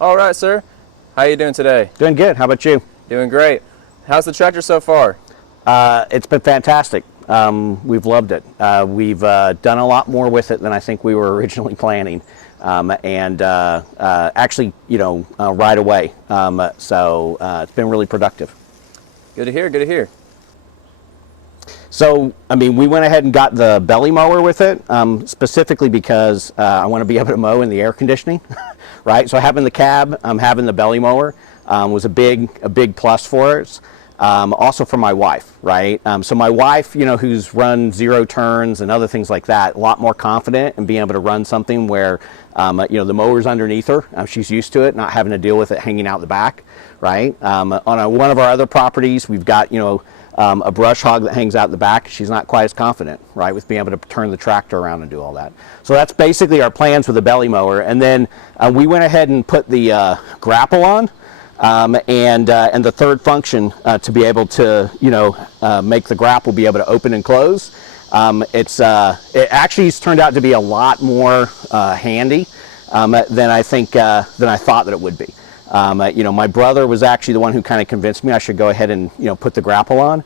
All right, sir. How you doing today? Doing good. How about you? Doing great. How's the tractor so far? It's been fantastic. We've loved it. We've done a lot more with it than I think we were originally planning, actually, right away. It's been really productive. Good to hear. Good to hear. So, we went ahead and got the belly mower with it, specifically because I want to be able to mow in the air conditioning, right? So having the cab, having the belly mower was a big plus for us. Also for my wife, right? So my wife, who's run zero turns and other things like that, a lot more confident in being able to run something where, the mower's underneath her. She's used to it, not having to deal with it hanging out the back, right? On one of our other properties, we've got, a brush hog that hangs out the back. She's not quite as confident, right, with being able to turn the tractor around and do all that. So that's basically our plans with the belly mower. And then we went ahead and put the grapple on. And the third function to be able to make the grapple be able to open and close. It actually has turned out to be a lot more handy than I thought that it would be. My brother was actually the one who kind of convinced me I should go ahead and put the grapple on.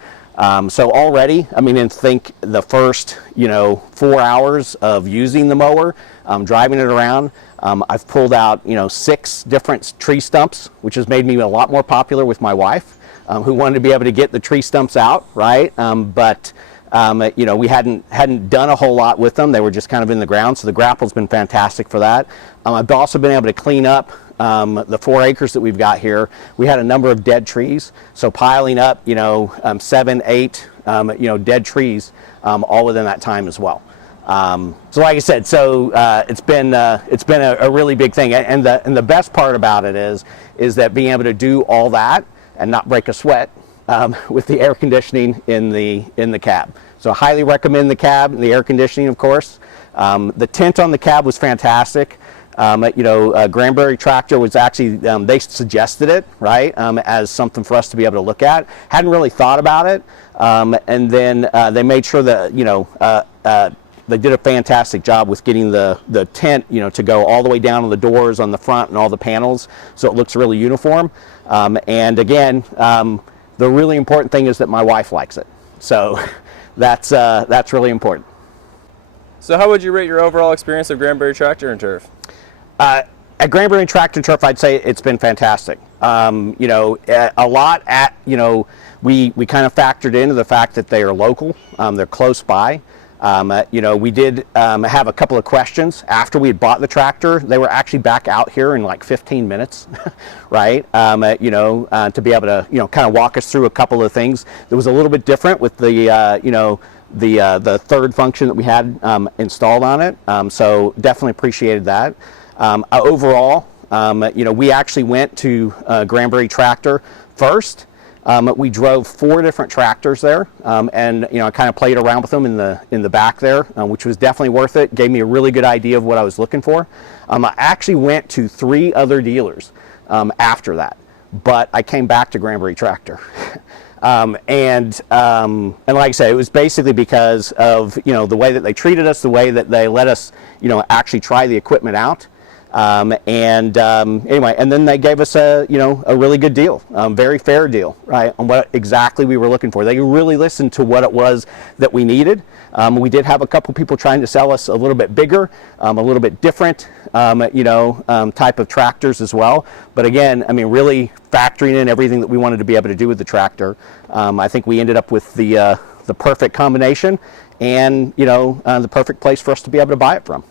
So already, think the first 4 hours of using the mower, driving it around, I've pulled out 6 different tree stumps, which has made me a lot more popular with my wife, who wanted to be able to get the tree stumps out, right? We hadn't done a whole lot with them. They were just kind of in the ground, so the grapple's been fantastic for that. I've also been able to clean up the 4 acres that we've got here. We had a number of dead trees, so piling up 7, 8 dead trees all within that time as well. So like I said, it's been a really big thing, and the best part about it is that being able to do all that and not break a sweat with the air conditioning in the cab. So I highly recommend the cab and the air conditioning, of course. The tent on the cab was fantastic. Granbury Tractor was actually, they suggested it, right, as something for us to be able to look at. Hadn't really thought about it, and then they made sure that, they did a fantastic job with getting the tent, to go all the way down on the doors on the front and all the panels, so it looks really uniform. And again, the really important thing is that my wife likes it. So that's really important. So how would you rate your overall experience of Granbury Tractor and Turf? At Granbury Tractor and Turf, I'd say it's been fantastic. A lot we kind of factored into the fact that they are local, they're close by. We did have a couple of questions after we had bought the tractor. They were actually back out here in like 15 minutes, right? To be able to, kind of walk us through a couple of things. That was a little bit different with the third function that we had installed on it. So definitely appreciated that. Overall, we actually went to Granbury Tractor first. We drove 4 different tractors there, and I kind of played around with them in the back there, which was definitely worth it. Gave me a really good idea of what I was looking for. I actually went to 3 other dealers after that, but I came back to Granbury Tractor. And like I said, it was basically because of the way that they treated us, the way that they let us actually try the equipment out. Anyway, and then they gave us a really good deal, very fair deal, right, on what exactly we were looking for. They really listened to what it was that we needed. We did have a couple people trying to sell us a little bit bigger, a little bit different, type of tractors as well. But again, really factoring in everything that we wanted to be able to do with the tractor. I think we ended up with the perfect combination and, the perfect place for us to be able to buy it from.